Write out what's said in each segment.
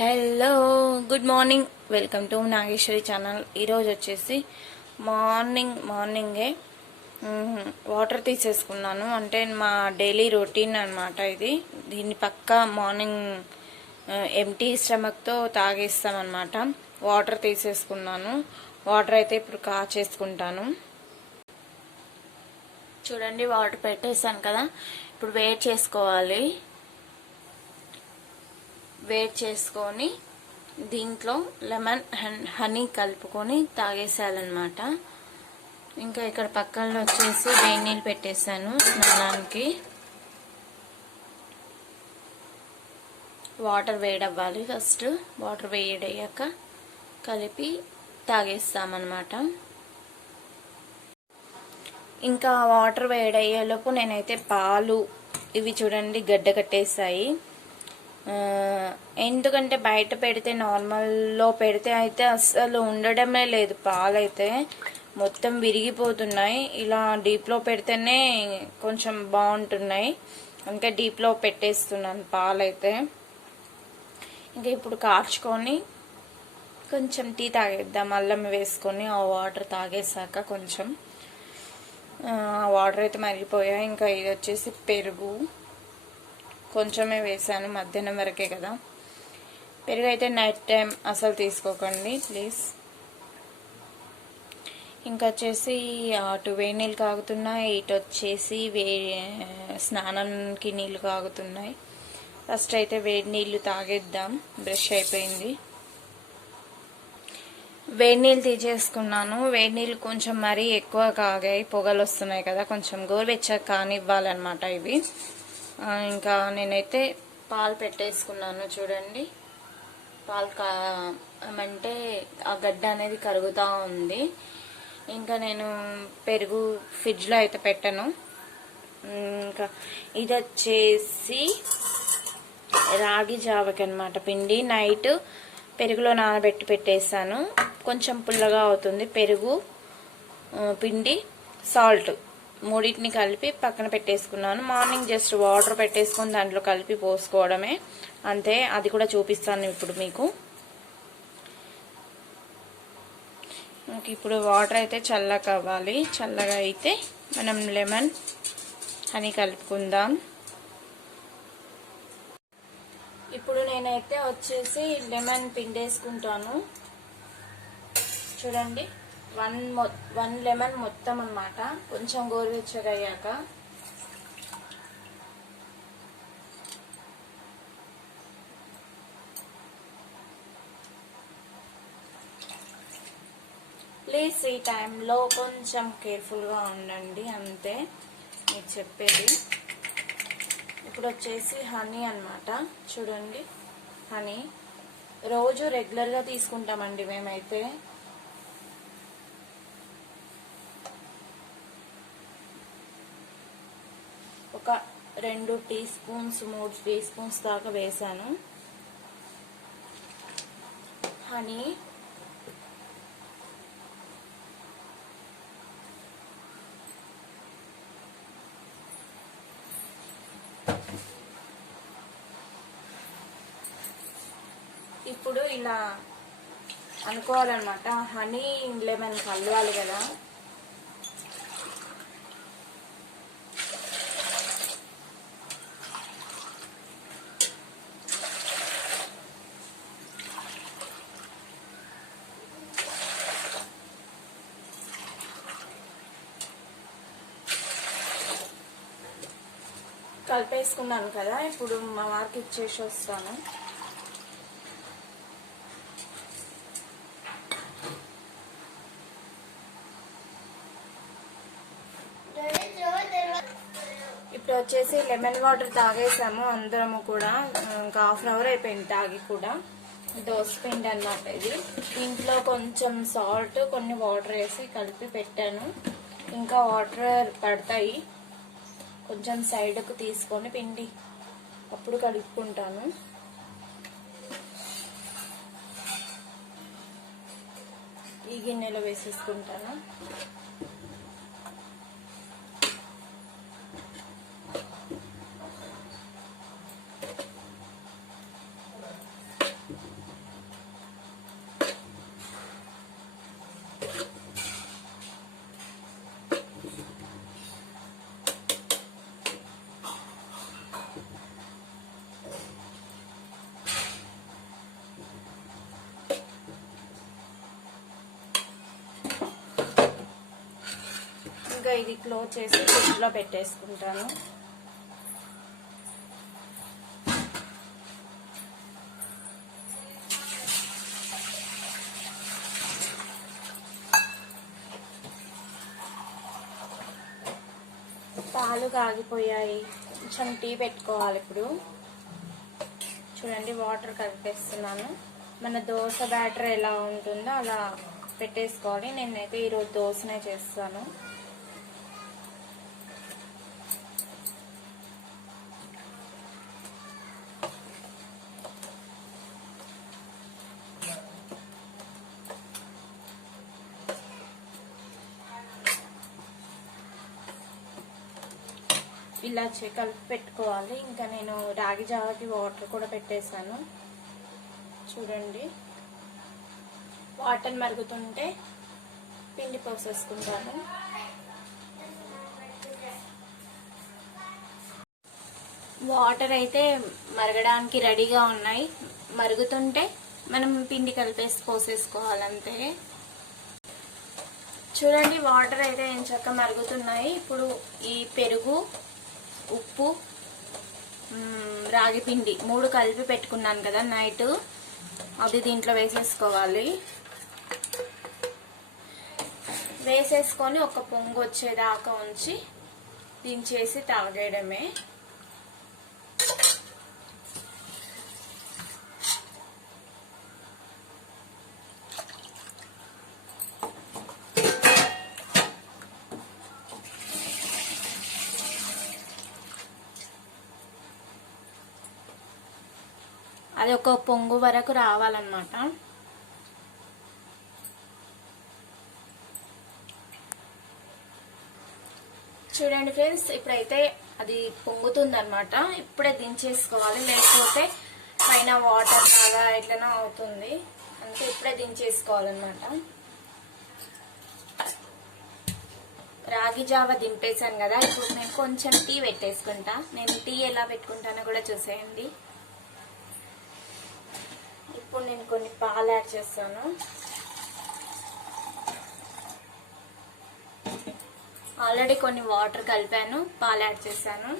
Hello good morning, welcome to Nageshwari channel. ఈరోజు వచ్చేసి మార్నింగే వాటర్ తీసేసుకున్నాను. అంటే మా డైలీ రొటీన్ అనమాట ఇది. దీన్ని పక్కా మార్నింగ్ ఎంటీ స్టమక్తో తాగేస్తామన్నమాట. వాటర్ తీసేసుకున్నాను. వాటర్ అయితే ఇప్పుడు కాచేసుకుంటాను. చూడండి, వాటర్ పెట్టేసాను కదా. ఇప్పుడు వేడి చేసుకోవాలి. వేడి చేసుకొని దీంట్లో లెమన్ హనీ కలుపుకొని తాగేసేయాలన్నమాట. ఇంకా ఇక్కడ పక్కన వచ్చేసి వేడి నీళ్ళు పెట్టేశాను స్నానానికి. వాటర్ వేడవ్వాలి. ఫస్ట్ వాటర్ వేడయ్యాక కలిపి తాగేస్తామన్నమాట. ఇంకా వాటర్ వేడయ్యేలోపు నేనైతే పాలు ఇవి చూడండి గడ్డ కట్టేసాయి. ఎందుకంటే బయట పెడితే నార్మల్లో పెడితే అయితే అస్సలు ఉండడమే లేదు. పాలైతే మొత్తం విరిగిపోతున్నాయి. ఇలా డీప్లో పెడితేనే కొంచెం బాగుంటున్నాయి. అందుకే డీప్లో పెట్టేస్తున్నాను పాలైతే. ఇంకా ఇప్పుడు కార్చుకొని కొంచెం టీ తాగేద్దాం. అల్లం వేసుకొని ఆ వాటర్ తాగేసాక కొంచెం వాటర్ అయితే మరిగిపోయాయి. ఇంకా ఇది వచ్చేసి పెరుగు కొంచెమే వేసాను, మధ్యాహ్నం వరకే కదా. పెరుగు అయితే నైట్ టైం అసలు తీసుకోకండి ప్లీజ్. ఇంకా వచ్చేసి అటు వేడి నీళ్ళు కాగుతున్నాయి, ఇటు వచ్చేసి స్నానానికి నీళ్ళు కాగుతున్నాయి. ఫస్ట్ అయితే వేడి నీళ్ళు తాగేద్దాం. బ్రష్ అయిపోయింది. వేడి నీళ్ళు తీసేసుకున్నాను. వేడి నీళ్ళు కొంచెం మరీ ఎక్కువ కాగాయి, పొగలు వస్తున్నాయి కదా. కొంచెం గోరువెచ్చగా కానివ్వాలన్నమాట ఇవి. ఇంకా నేనైతే పాలు పెట్టేసుకున్నాను. చూడండి, పాలు అంటే ఆ గడ్డ అనేది కరుగుతూ ఉంది. ఇంకా నేను పెరుగు ఫ్రిడ్జ్లో అయితే పెట్టను. ఇంకా ఇది వచ్చేసి రాగి జావకి అనమాట పిండి. నైట్ పెరుగులో నానబెట్టి పెట్టేసాను. కొంచెం పుల్లగా అవుతుంది. పెరుగు, పిండి, సాల్ట్ మూడింటిని కలిపి పక్కన పెట్టేసుకున్నాను. మార్నింగ్ జస్ట్ వాటర్ పెట్టేసుకొని దాంట్లో కలిపి పోసుకోవడమే, అంతే. అది కూడా చూపిస్తాను ఇప్పుడు మీకు. ఇప్పుడు వాటర్ అయితే చల్లగా అవ్వాలి. చల్లగా అయితే మనం లెమన్ హనీ కలుపుకుందాం. ఇప్పుడు నేనైతే వచ్చేసి లెమన్ పిండేసుకుంటాను. చూడండి, వన్ లెమన్ మొత్తం అన్నమాట. కొంచెం గోరువెచ్చగా అయ్యాక ప్లీజ్ ఈ టైంలో కొంచెం కేర్ఫుల్గా ఉండండి, అంతే మీకు చెప్పేది. ఇప్పుడు వచ్చేసి హనీ అన్నమాట. చూడండి, హనీ రోజు రెగ్యులర్గా తీసుకుంటామండి మేమైతే. ఒక 2 టీ స్పూన్స్ 3 టీ స్పూన్స్ దాకా వేసాను హనీ. ఇప్పుడు ఇలా అనుకోవాలన్నమాట, హనీ లెమన్ కలవాలి కదా. కలిపేసుకున్నాను కదా. ఇప్పుడు మా వారికి ఇచ్చేసి వస్తాను. ఇప్పుడు వచ్చేసి లెమన్ వాటర్ తాగేసాము అందరము కూడా. ఇంకా హాఫ్ అన్ అవర్ అయిపోయింది తాగి కూడా. దోసపిండి అన్నమాట ఇది. ఇంట్లో కొంచెం సాల్ట్, కొన్ని వాటర్ వేసి కలిపి పెట్టాను. ఇంకా వాటర్ పడతాయి. కొంచెం సైడ్కు తీసుకొని పిండి అప్పుడు కలుపుకుంటాను. ఈ గిన్నెలో వేసేసుకుంటాను. ఇంకా ఇది క్లోజ్ చేసి ఫ్రిడ్జ్లో పెట్టేసుకుంటాను. పాలు కాగిపోయాయి, కొంచెం టీ పెట్టుకోవాలి. ఇప్పుడు చూడండి, వాటర్ కలిపేస్తున్నాను. మన దోశ బ్యాటర్ ఎలా ఉంటుందో అలా పెట్టేసుకోవాలి. నేనైతే ఈరోజు దోశనే చేస్తాను. ఇలా కలిపి పెట్టుకోవాలి. ఇంకా నేను రాగి జావకి వాటర్ కూడా పెట్టేశాను. చూడండి, వాటర్ మరుగుతుంటే పిండి పోసేసుకుంటాను. వాటర్ అయితే మరగడానికి రెడీగా ఉన్నాయి. మరుగుతుంటే మనం పిండి కలిపేసి పోసేసుకోవాలంతే. చూడండి, వాటర్ అయితే ఎంచక్క మరుగుతున్నాయి. ఇప్పుడు ఈ పెరుగు, ఉప్పు, రాగి పిండి 3 కలిపి పెట్టుకున్నాను కదా నైట్, అది దీంట్లో వేసేసుకోవాలి. వేసేసుకొని ఒక పొంగు వచ్చేదాకా ఉంచి దించేసి తాగేయడమే. అది ఒక పొంగు వరకు రావాలన్నమాట. చూడండి ఫ్రెండ్స్, ఇప్పుడైతే అది పొంగుతుందన్నమాట. ఇప్పుడే దించేసుకోవాలి, లేకపోతే పైన వాటర్ లాగా ఎట్లనో అవుతుంది. అంటే ఇప్పుడే దించేసుకోవాలన్నమాట. రాగి జావ దింపేశాను కదా. ఇప్పుడు నేను కొంచెం టీ పెట్టేసుకుంటా. నేను టీ ఎలా పెట్టుకుంటానో కూడా చూసేయండి. ఇప్పుడు నేను కొన్ని పాలు యాడ్ చేస్తాను. ఆల్రెడీ కొన్ని వాటర్ కలిపాను, పాలు యాడ్ చేశాను.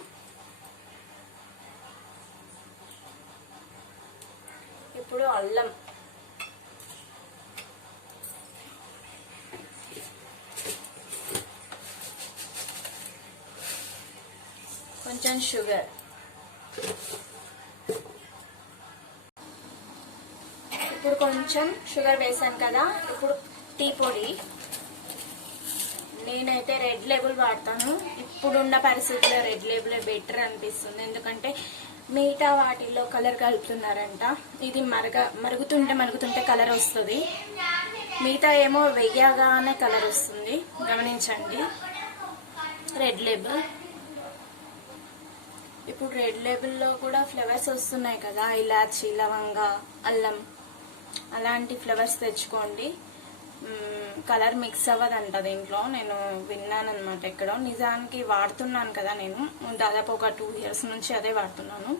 ఇప్పుడు అల్లం, కొంచెం షుగర్, ఇప్పుడు కొంచెం షుగర్ వేసాను కదా. ఇప్పుడు టీ పొడి. నేనైతే రెడ్ లేబుల్ వాడతాను. ఇప్పుడున్న పరిస్థితుల్లో రెడ్ లేబుల్ బెటర్ అనిపిస్తుంది. ఎందుకంటే మిగతా వాటిల్లో కలర్ కలుపుతున్నారంట. ఇది మరుగుతుంటే కలర్ వస్తుంది. మిగతా ఏమో వెయ్యగానే కలర్ వస్తుంది. గమనించండి. Red label. ఇప్పుడు రెడ్ లేబుల్లో కూడా ఫ్లేవర్స్ వస్తున్నాయి కదా, ఇలాచి, లవంగా, అల్లం, అలాంటి ఫ్లేవర్స్ తెచ్చుకోండి. కలర్ మిక్స్ అవ్వదంట దీంట్లో. నేను విన్నాను అనమాట ఎక్కడో. నిజానికి వాడుతున్నాను కదా నేను, దాదాపు ఒక 2 years నుంచి అదే వాడుతున్నాను.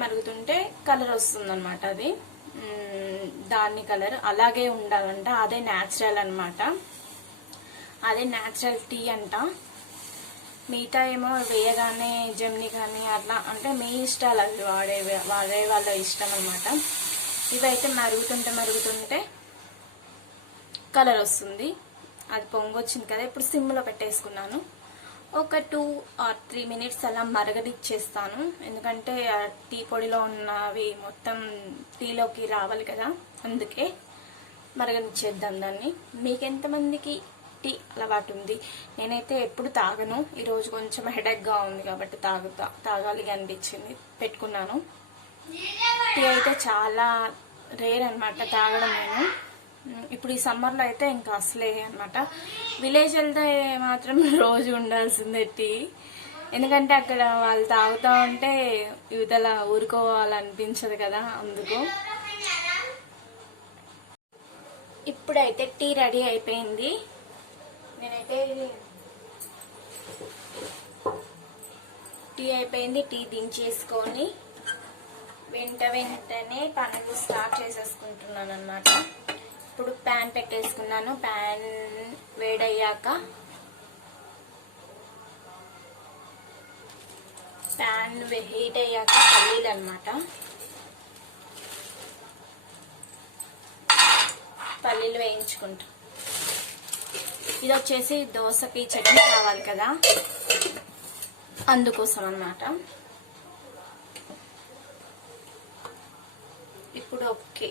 మరుగుతుంటే కలర్ వస్తుంది అనమాట. అది దాని కలర్ అలాగే ఉండాలంట. అదే న్యాచురల్ అనమాట. అదే న్యాచురల్ టీ అంట. మిగతా ఏమో వేయగానే జమ్ని కానీ అట్లా, అంటే మీ ఇష్టాలు, అవి వాడే వాళ్ళ ఇష్టం అనమాట. ఇవైతే మరుగుతుంటే కలర్ వస్తుంది. అది పొంగొచ్చింది కదా. ఇప్పుడు సిమ్లో పెట్టేసుకున్నాను. ఒక 2 or 3 minutes అలా మరగనిచ్చేస్తాను. ఎందుకంటే టీ పొడిలో ఉన్నవి మొత్తం టీలోకి రావాలి కదా, అందుకే మరగనిచ్చేద్దాం దాన్ని. మీకెంతమందికి టీ అలవాటు ఉంది? నేనైతే ఎప్పుడు తాగను. ఈరోజు కొంచెం హెడేక్గా ఉంది కాబట్టి తాగాలి అనిపించింది, పెట్టుకున్నాను. టీ అయితే చాలా రేర్ అనమాట తాగడం నేను. ఇప్పుడు ఈ సమ్మర్లో అయితే ఇంకా అసలే అనమాట. విలేజ్ వెళ్తే మాత్రం రోజు ఉండాల్సిందే టీ. ఎందుకంటే అక్కడ వాళ్ళు తాగుతూ ఉంటే యువతల ఊరుకోవాలనిపించదు కదా, అందుకు. ఇప్పుడైతే టీ రెడీ అయిపోయింది. నేనైతే టీ అయిపోయింది. టీ దించేసుకొని వెంటనే పనులు స్టార్ట్ చేసేసుకుంటున్నాను అన్నమాట. ఇప్పుడు ప్యాన్ పెట్టేసుకున్నాను. ప్యాన్ వేడయ్యాక ప్యాన్ హీట్ అయ్యాక పల్లీలు అన్నమాట. పల్లీలు వేయించుకుంటా. ఇది వచ్చేసి దోసకి చట్నీ కావాలి కదా, అందుకోసం అన్నమాట. ఇప్పుడు ఓకే,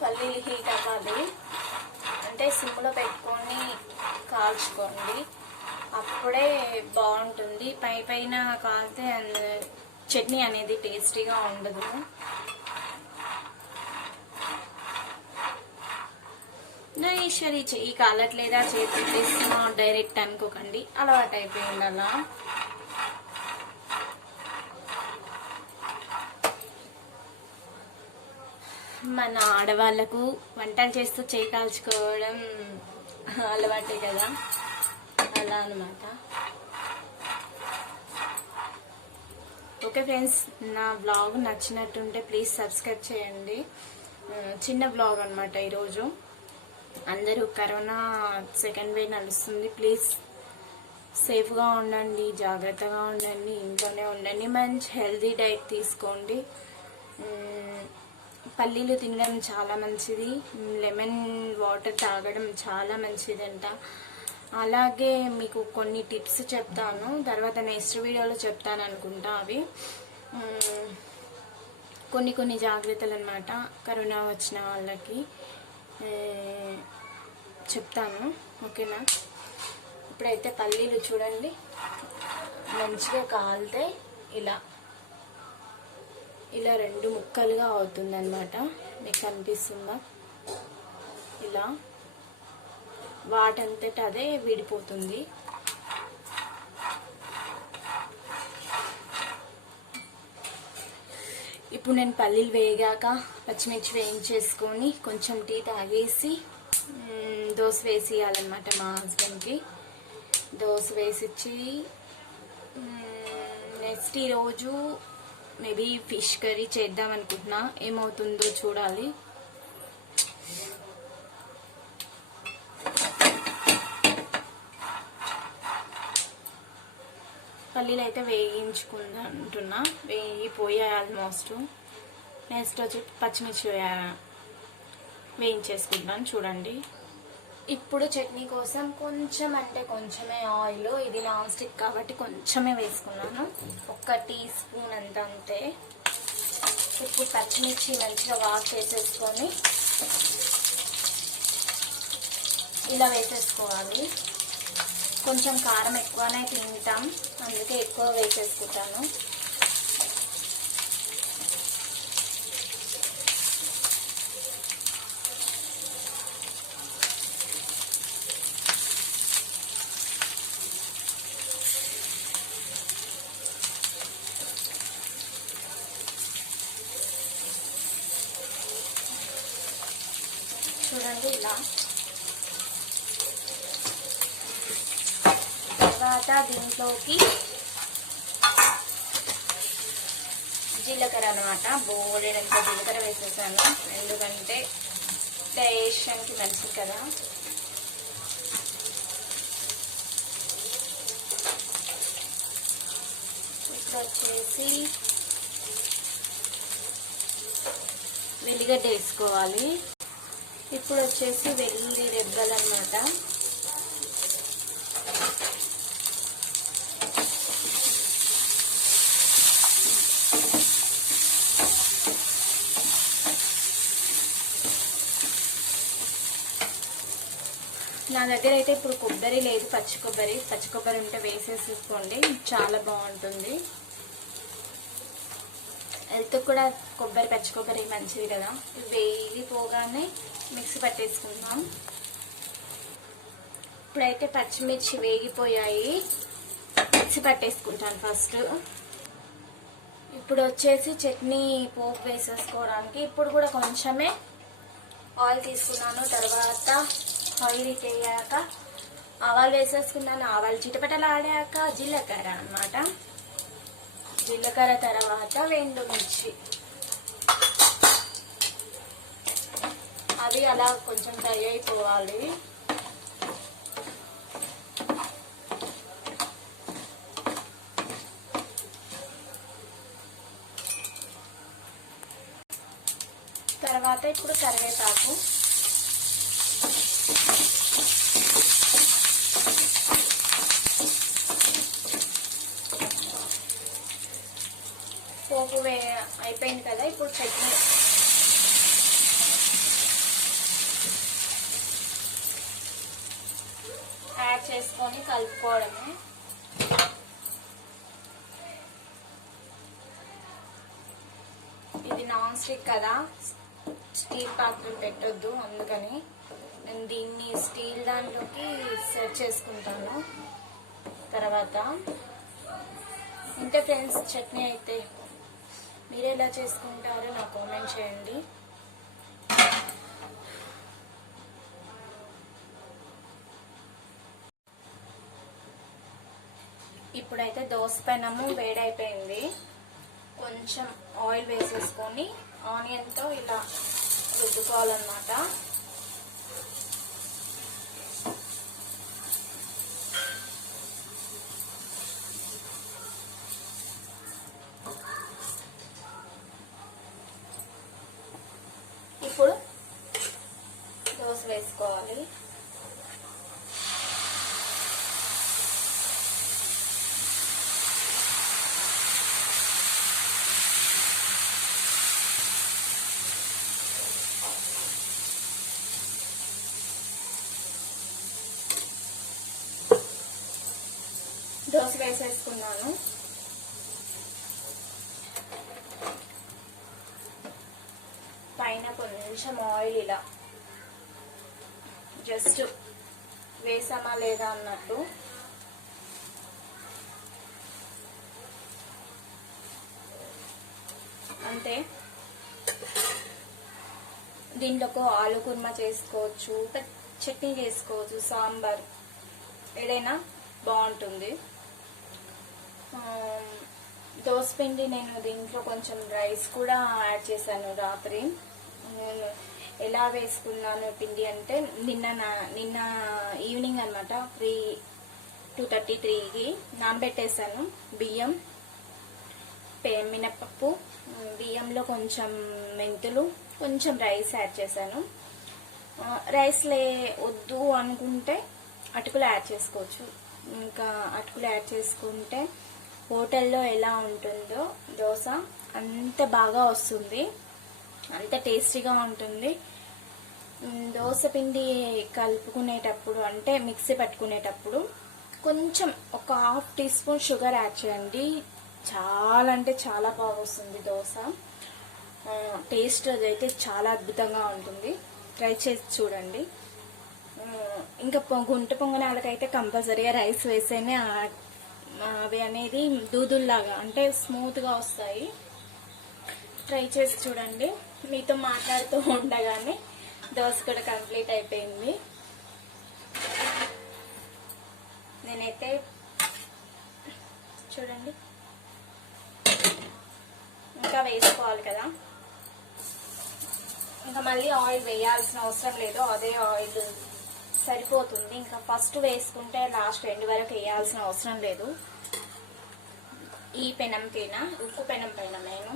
పల్లీలు హీట్ అవ్వాలి. అంటే సిమ్లో పెట్టుకొని కాల్చుకోండి, అప్పుడే బాగుంటుంది. పైన కాలితే చట్నీ అనేది టేస్టీగా ఉండదు. ఈశ్వరి చెయ్యి కాలట్లేదా, చేతి పెట్టేస్తున్నా డైరెక్ట్ అనుకోకండి, అలవాటు అయిపోయింది అలా. మన ఆడవాళ్ళకు వంటలు చేస్తూ చేయి కాల్చుకోవడం అలవాటే కదా, అలా అనమాట. ఓకే ఫ్రెండ్స్, నా బ్లాగ్ నచ్చినట్టుంటే ప్లీజ్ సబ్స్క్రైబ్ చేయండి. చిన్న బ్లాగ్ అనమాట ఈరోజు. అందరూ కరోనా సెకండ్ వేవ్ నడుస్తుంది, ప్లీజ్ సేఫ్గా ఉండండి, జాగ్రత్తగా ఉండండి, ఇంట్లోనే ఉండండి, మంచి హెల్తీ డైట్ తీసుకోండి. పల్లీలు తినడం చాలా మంచిది, లెమన్ వాటర్ తాగడం చాలా మంచిదంట. అలాగే మీకు కొన్ని టిప్స్ చెప్తాను, తర్వాత నెక్స్ట్ వీడియోలో చెప్తాను అనుకుంటా. అవి కొన్ని జాగ్రత్తలు అన్నమాట కరోనా వచ్చిన వాళ్ళకి చెప్తాను, ఓకేనా. ఇప్పుడైతే పల్లీలు చూడండి మంచిగా కాలితే ఇలా రెండు ముక్కలుగా అవుతుందన్నమాట. మీకు కనిపిస్తుందా? ఇలా వాటంతట అదే విడిపోతుంది. ఇప్పుడు నేను పల్లీలు వేగాక పచ్చిమిర్చి వేయించేసుకొని కొంచెం టీ తాగేసి దోశ వేసి ఇవ్వాలన్నమాట మా హస్బెండ్కి. దోశ వేసిచ్చి నెక్స్ట్ ఈరోజు మేబీ ఫిష్ కర్రీ చేద్దాం అనుకుంటున్నా, ఏమవుతుందో చూడాలి. పల్లీలు అయితే వేయించుకుంటున్నా, వేగిపోయాయి ఆల్మోస్ట్. నెక్స్ట్ వచ్చి పచ్చిమిర్చి వేయించేసుకుంటాను చూడండి. ఇప్పుడు చట్నీ కోసం కొంచెం అంటే కొంచెమే ఆయిల్, ఇది నాన్ స్టిక్ కాబట్టి కొంచెమే వేసుకున్నాను, 1 టీ స్పూన్ అంతే. ఇప్పుడు పచ్చిమిర్చి మంచిగా వాష్ చేసేసుకొని ఇలా వేసేసుకోవాలి. కొంచెం కారం ఎక్కువనే తింటాం, అందుకే ఎక్కువ వేసేసుకుంటాను. చూడండి ఇలా. తర్వాత దీంట్లోకి జీలకర్ర అనమాట, బోలెడంత జీలకర్ర వేసేసాను, ఎందుకంటే డైజెషన్కి మంచిది కదా. ఇప్పుడు వచ్చేసి వెల్లిగడ్డ వేసుకోవాలి. ఇప్పుడు వచ్చేసి వెల్లుల్లి రెబ్బలు అన్నమాట, నా దగ్గర అయితే ఇప్పుడు కొబ్బరి లేదు, పచ్చి కొబ్బరి ఉంటే వేసేసుకోండి, చాలా బాగుంటుంది. హెల్త్ కూడా పచ్చి కొబ్బరి మంచిది కదా. వేగిపోగానే మిక్సీ పట్టేసుకుందాం. ఇప్పుడైతే పచ్చిమిర్చి వేగిపోయాయి, మిక్సీ పట్టేసుకుంటాను ఫస్ట్. ఇప్పుడు వచ్చేసి చట్నీ పోపు వేసేసుకోవడానికి ఇప్పుడు కూడా కొంచెమే ఆయిల్ తీసుకున్నాను. తర్వాత ఆయిల్ వేయాక ఆవాలు వేసేసుకున్నాను. ఆవాలు చిటపటలాడాక జీలకర్ర అన్నమాట. జీలకర్ర తర్వాత ఎండుమిర్చి, అవి అలా కొంచెం ఫ్రై అయిపోవాలి. తర్వాత ఇప్పుడు కరివేపాకు, పోపు అయిపోయింది కదా. ఇప్పుడు చట్నీ యాడ్ చేసుకొని కలుపుకోవడమే. ఇది నాన్ స్టిక్ కదా, స్టీల్ పాత్రలు పెట్టొద్దు, అందుకని నేను దీన్ని స్టీల్ దాంట్లోకి సెట్ చేసుకుంటాను. తర్వాత ఇంతే ఫ్రెండ్స్ చట్నీ అయితే. మీరు ఎలా చేసుకుంటారో నాకు కామెంట్ చేయండి. ఇప్పుడైతే దోస పెనము వేడైపోయింది. కొంచెం ఆయిల్ వేసేసుకొని ఆనియన్తో ఇలా రుద్దుకోవాలన్నమాట. ఇప్పుడు దోస వేసుకోవాలి. దోస వేసేసుకున్నాను. పైన కొంచెం ఆయిల్ ఇలా జస్ట్ వేసామా లేదా అన్నట్టు. అంతే. దీంట్లో ఆలు కుర్మా చేసుకోవచ్చు, చట్నీ చేసుకోవచ్చు, సాంబార్ ఏదైనా బాగుంటుంది. దోసపిండి నేను దీంట్లో కొంచెం రైస్ కూడా యాడ్ చేశాను రాత్రి. ఎలా వేసుకున్నాను పిండి అంటే నిన్న ఈవినింగ్ అనమాట 2:33కి నానబెట్టేశాను బియ్యం, మినపప్పు, బియ్యంలో కొంచెం మెంతులు, కొంచెం రైస్ యాడ్ చేశాను. రైస్ వద్దు అనుకుంటే అటుకులు యాడ్ చేసుకోవచ్చు. ఇంకా అటుకులు యాడ్ చేసుకుంటే హోటల్లో ఎలా ఉంటుందో దోశ అంత బాగా వస్తుంది, అంత టేస్టీగా ఉంటుంది. దోశ పిండి కలుపుకునేటప్పుడు అంటే మిక్సీ పట్టుకునేటప్పుడు కొంచెం ఒక 1/2 టీ స్పూన్ షుగర్ యాడ్ చేయండి. చాలా అంటే చాలా బాగా వస్తుంది దోశ. టేస్ట్ అదైతే చాలా అద్భుతంగా ఉంటుంది. ట్రై చేసి చూడండి. ఇంకా గుంట పొంగనాలకైతే కంపల్సరీగా రైస్ వేసేనే అవి అనేది దూదుల్లాగా అంటే స్మూత్గా వస్తాయి. ట్రై చేసి చూడండి. మీతో మాట్లాడుతూ ఉండగానే దోశ కూడా కంప్లీట్ అయిపోయింది. నేనైతే చూడండి ఇంకా వేసుకోవాలి కదా, ఇంకా మళ్ళీ ఆయిల్ వేయాల్సిన అవసరం లేదు, అదే ఆయిల్ సరిపోతుంది. ఇంకా ఫస్ట్ వేసుకుంటే లాస్ట్ ఎండ్ వరకు వేయాల్సిన అవసరం లేదు. ఈ పెనం పైన ఉక్కు పెనం పైన నేను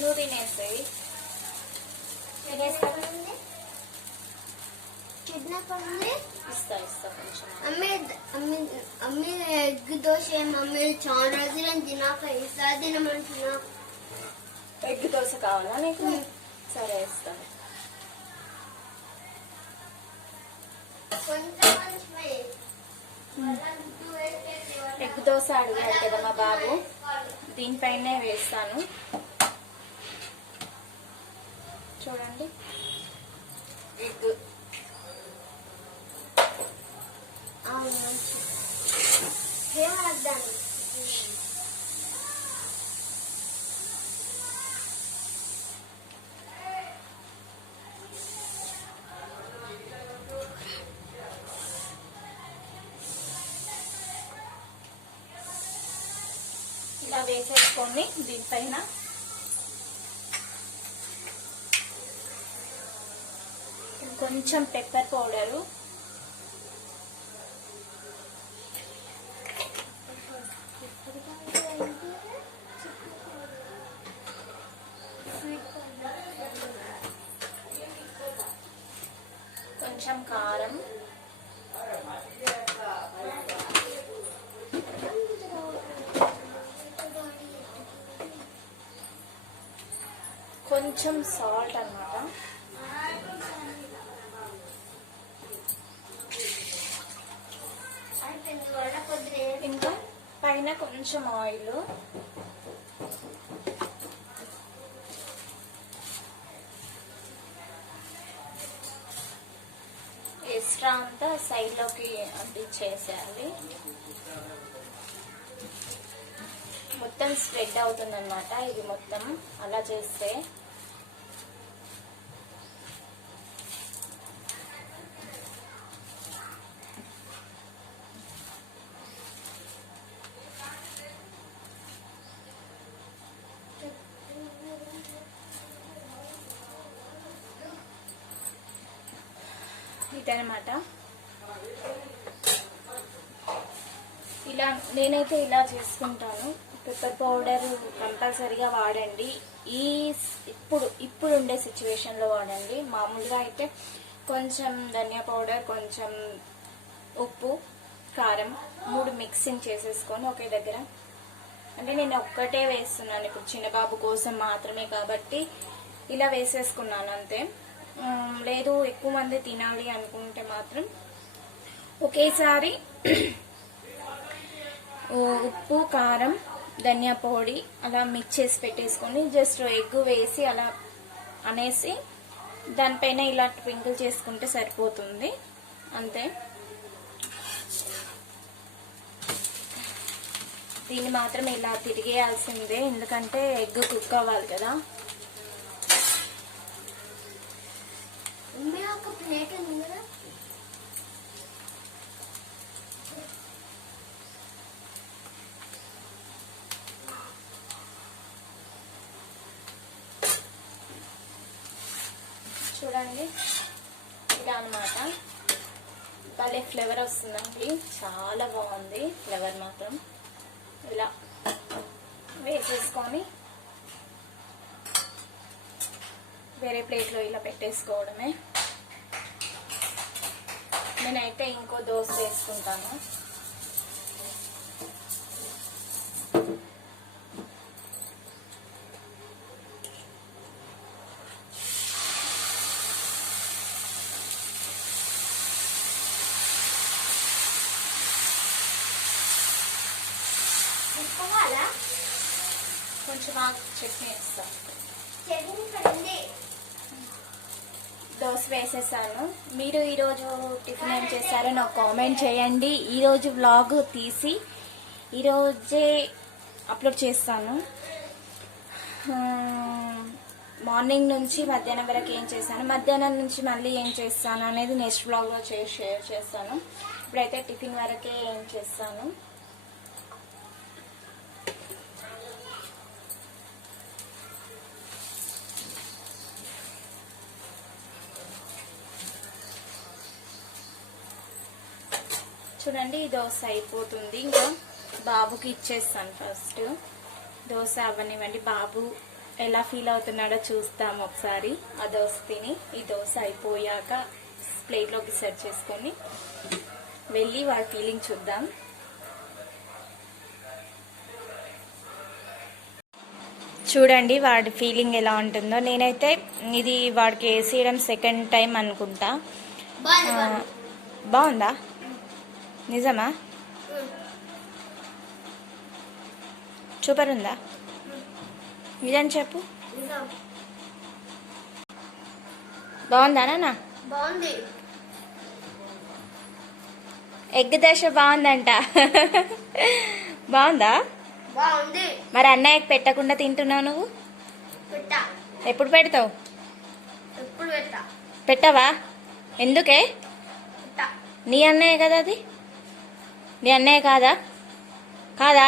నువ్వు తినేస్తాయి. ఇస్తా కొంచెం ఎగ్ దోశ మమ్మీ చాలా రోజులు తినాక ఈసారి తినమంటున్నా. ఎగ్ దోశ కావాలా నీకు? సరే ఇస్తాను. ఎగ్ దోశ అడిగాడు కదా మా బాబు, దీనిపైనే వేస్తాను. చూడండి, ఎగ్ ఇలా వేసేసుకొని దీనిపైన కొంచెం పెప్పర్ పౌడరు, కొంచెం కారం, కొంచెం సాల్ట్ అన్నమాట. ఇంకా పైన కొంచెం ఆయిల్, ఎక్స్ట్రా అంతా సైడ్లోకి అంటించేసేయాలి. మొత్తం స్ప్రెడ్ అవుతుంది అన్నమాట ఇది మొత్తం అలా చేస్తే. ఇదనమాట. ఇలా నేనైతే ఇలా చేసుకుంటాను. పెప్పర్ పౌడర్ కంపల్సరీగా వాడండి. ఇప్పుడు ఉండే సిచ్యువేషన్లో వాడండి. మామూలుగా అయితే కొంచెం ధనియా పౌడర్, కొంచెం ఉప్పు, కారం 3 మిక్సింగ్ చేసేసుకొని ఒకే దగ్గర, అంటే నేను ఒక్కటే వేస్తున్నాను ఇప్పుడు చిన్న బాబు కోసం మాత్రమే కాబట్టి ఇలా వేసేసుకున్నాను అంతే. లేదు ఎక్కువ మంది తినాలి అనుకుంటే మాత్రం ఒకేసారి ఉప్పు, కారం, ధనియా పొడి అలా మిక్స్ చేసి పెట్టేసుకొని జస్ట్ ఎగ్ వేసి అలా అనేసి దానిపైన ఇలా ట్వింకిల్ చేసుకుంటే సరిపోతుంది అంతే. దీన్ని మాత్రం ఇలా తిరిగేయాల్సిందే, ఎందుకంటే ఎగ్ కుక్ అవ్వాలి కదా. ప్లేట్ ఉంది కదా, చూడండి ఇలా అన్నమాట. భలే ఫ్లేవర్ వస్తుందండి, చాలా బాగుంది ఫ్లేవర్ మాత్రం. ఇలా వేసేసుకొని వేరే ప్లేట్లో ఇలా పెట్టేసుకోవడమే. నేనైతే ఇంకో దోశ వేసుకుంటాను. కొంచెం చట్నీ వేస్తాను. దోశ వేసేసాను. మీరు ఈరోజు టిఫిన్ ఏం చేశారో నాకు కామెంట్ చేయండి. ఈరోజు వ్లాగ్ తీసి ఈరోజే అప్లోడ్ చేస్తాను. మార్నింగ్ నుంచి మధ్యాహ్నం వరకు ఏం చేశాను, మధ్యాహ్నం నుంచి మళ్ళీ ఏం చేస్తాను అనేది నెక్స్ట్ వ్లాగ్లో షేర్ చేస్తాను. ఇప్పుడైతే టిఫిన్ వరకే ఏం చేస్తాను. చూడండి దోశ అయిపోతుంది. ఇంకా బాబుకి ఇచ్చేస్తాను. ఫస్ట్ దోశ అవ్వనివ్వండి, బాబు ఎలా ఫీల్ అవుతున్నాడో చూస్తాము ఒకసారి. ఆ దోశ తిని ఈ దోశ అయిపోయాక ప్లేట్లోకి సెర్వ్ చేసుకొని వెళ్ళి వాడి ఫీలింగ్ చూద్దాం. చూడండి వాడి ఫీలింగ్ ఎలా ఉంటుందో. నేనైతే ఇది వాడికి వేసేయడం సెకండ్ టైం అనుకుంటా. బాగుంది ఆ, బాగుంది. బాగుందా? నిజమా? సూపర్ ఉందా? నిజం చెప్పు. నిజం. బాగుందా నాన్న? బాగుంది. ఎగ్ దశ బాగుందంట. బాగుందా? బాగుంది. మరి అన్నయ్యకి పెట్టకుండా తింటున్నావు నువ్వు? పెట్టా. ఎప్పుడు పెడతావు? ఎప్పుడు పెట్టా? పెట్టవా? ఎందుకే? పెట్టా. నీ అన్నయ్య కదా అది. నీ అన్నయ్య కాదా? కాదా?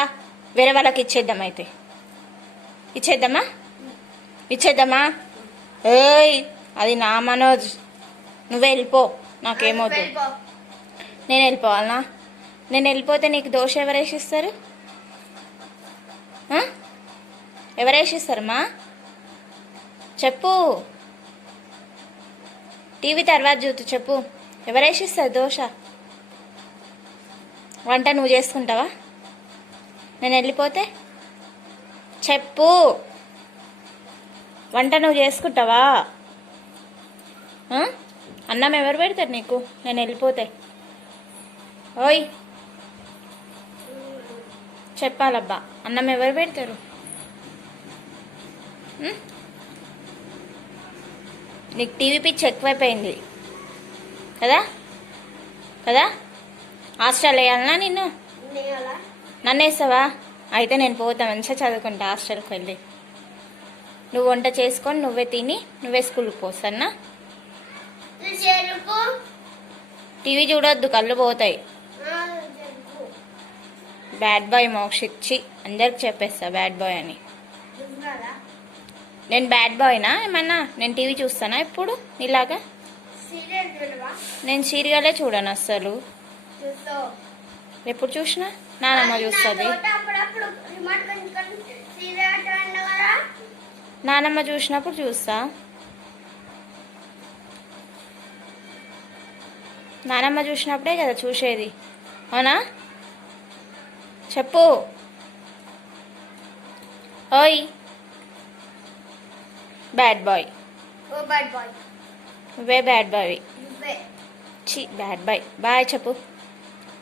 వేరే వాళ్ళకి ఇచ్చేద్దాం అయితే. ఇచ్చేద్దామా? ఇచ్చేద్దామా? ఏయ్, అది నా మనోజ్. నువ్వే వెళ్ళిపో, నాకేమొద్దు. వెళ్ళిపో. నేను వెళ్ళిపోవాలనా? నేను వెళ్ళిపోతే నీకు దోశ ఎవరు వేసిస్తారు? ఆ? ఎవరు వేసిస్తారమ్మా? చెప్పు. టీవీ తర్వాత చూస్తూ చెప్పు. ఎవరు వేసిస్తారు దోశ? వంట నువ్వు చేసుకుంటావా నేను వెళ్ళిపోతే? చెప్పు. వంట నువ్వు చేసుకుంటావా? ఆ? అన్నం ఎవరు పెడతారు నీకు నేను వెళ్ళిపోతే? ఓయ్, చెప్పాలబ్బా, అన్నం ఎవరు పెడతారు? ఉం? నీకు టీవీ పిచ్చి ఎక్కువైపోయింది కదా కదా? హాస్టల్ వేయాలనా నిన్ను? నేయాలా? నన్ను వేస్తావా? అయితే నేను పోతా, మంచిగా చదువుకుంటా హాస్టల్కి వెళ్ళి. నువ్వు వంట చేసుకొని నువ్వే తిని నువ్వే స్కూల్కి పోస్తానా? చెరుకు. టీవీ చూడొద్దు, కళ్ళు పోతాయి. చెరుకు. బ్యాడ్ బాయ్ మోక్షిచ్చి అందరికి చెప్పేస్తా బ్యాడ్ బాయ్ అని. చూస్తున్నారా? నేను బ్యాడ్ బాయ్నా ఏమన్నా? నేను టీవీ చూస్తానా ఇప్పుడు ఇలాగా? సీరియల్ చూడవా? నేను సీరియలే చూడను అస్సలు. చూస్తావు. ఎప్పుడు చూసినా నానమ్మ చూస్తుంది. అప్పుడప్పుడు రిమోట్ కొంచెం సీరియల్ చూడండి కదా. నానమ్మ చూసినప్పుడు చూస్తా. నానమ్మ చూసినప్పుడే కదా చూసేది, అవునా? చెప్పు. ఓయ్, బ్యాడ్ బాయ్. ఓ బ్యాడ్ బాయ్. నువ్వే బ్యాడ్ బాయ్. నువ్వే. చి, బ్యాడ్ బాయ్. బాయ్ చెప్పు.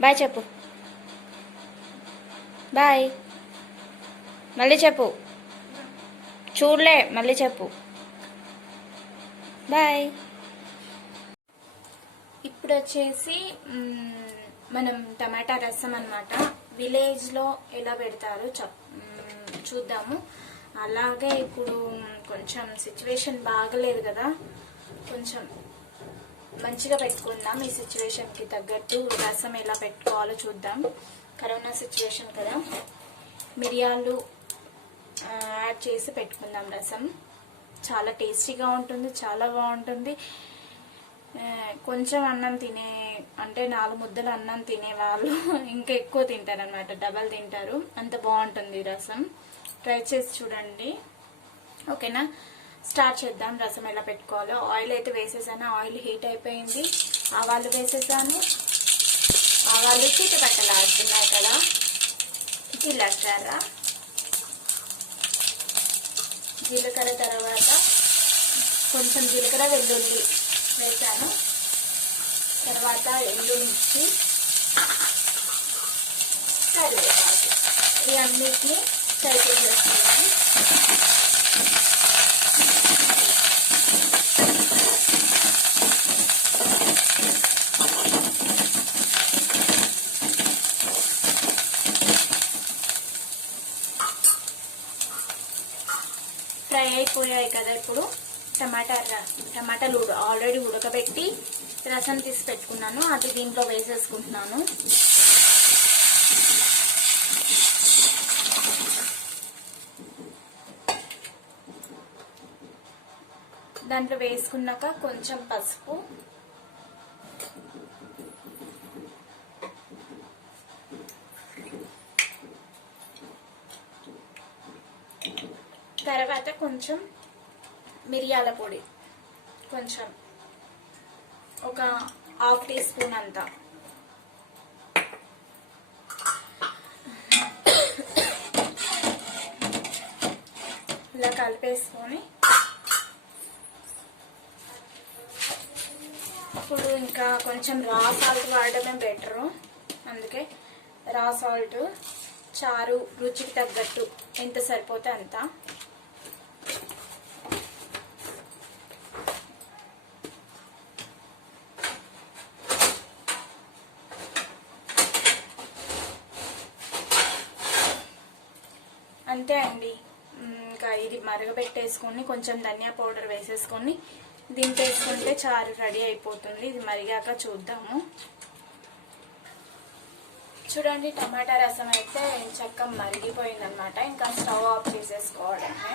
బాయ్ చెప్పు. బాయ్. మళ్ళీ చెప్పు. చూడలే, మళ్ళీ చెప్పు. బాయ్. ఇప్పుడు వచ్చేసి మనం టమాటా రసం అన్నమాట. విలేజ్లో ఎలా పెడతారో చూద్దాము. అలాగే ఇప్పుడు కొంచెం సిచ్యువేషన్ బాగలేదు కదా, కొంచెం మంచిగా పెట్టుకుందాం. ఈ సిచ్యువేషన్కి తగ్గట్టు రసం ఎలా పెట్టుకోవాలో చూద్దాం. కరోనా సిచ్యువేషన్ కదా, మిరియాలు యాడ్ చేసి పెట్టుకుందాం రసం. చాలా టేస్టీగా ఉంటుంది, చాలా బాగుంటుంది. కొంచెం అన్నం తినే అంటే 4 ముద్దలు అన్నం తినేవాళ్ళు ఇంకా ఎక్కువ తింటారు అనమాట, డబల్ తింటారు. అంత బాగుంటుంది రసం. ట్రై చేసి చూడండి, ఓకేనా? స్టార్ట్ చేద్దాం రసం ఎలా పెట్టుకోవాలో. ఆయిల్ అయితే వేసేసాను, ఆయిల్ హీట్ అయిపోయింది. ఆవాలు వేసేసాను. ఆవాలు చిటపట్టలు ఆడుతున్నాయి కదా, జీలకర్ర. జీలకర్ర తర్వాత కొంచెం జీలకర్ర వెల్లుల్లి వేసాను. తర్వాత ఎండుమిర్చి, కరివేపాకు, ఈ అన్నిటిని ఫ్రై చేసేస్తున్నాను. ఫ్రై అయిపోయాయి కదా. ఇప్పుడు టమాటాలు ఆల్రెడీ ఉడకబెట్టి రసం తీసి పెట్టుకున్నాను, అది దీంట్లో వేసేసుకుంటున్నాను. దాంట్లో వేసుకున్నాక కొంచెం పసుపు, తర్వాత కొంచెం మిరియాల పొడి, కొంచెం ఒక 1/2 టీ స్పూన్ అంతా. ఇలా కలిపేసుకొని ఇప్పుడు ఇంకా కొంచెం రా సాల్ట్ వాడడమే బెటరు. అందుకే రా సాల్ట్ చారు రుచికి తగ్గట్టు ఎంత సరిపోతే అంత. అంతే అండి. ఇంకా ఇది మరగబెట్టేసుకొని కొంచెం ధనియా పౌడర్ వేసేసుకొని దింపేసుకుంటే చారు రెడీ అయిపోతుంది. ఇది మరిగాక చూద్దాము. చూడండి, టమాటా రసం అయితే చక్కగా మరిగిపోయిందనమాట. ఇంకా స్టవ్ ఆఫ్ చేసేసుకోవడమే.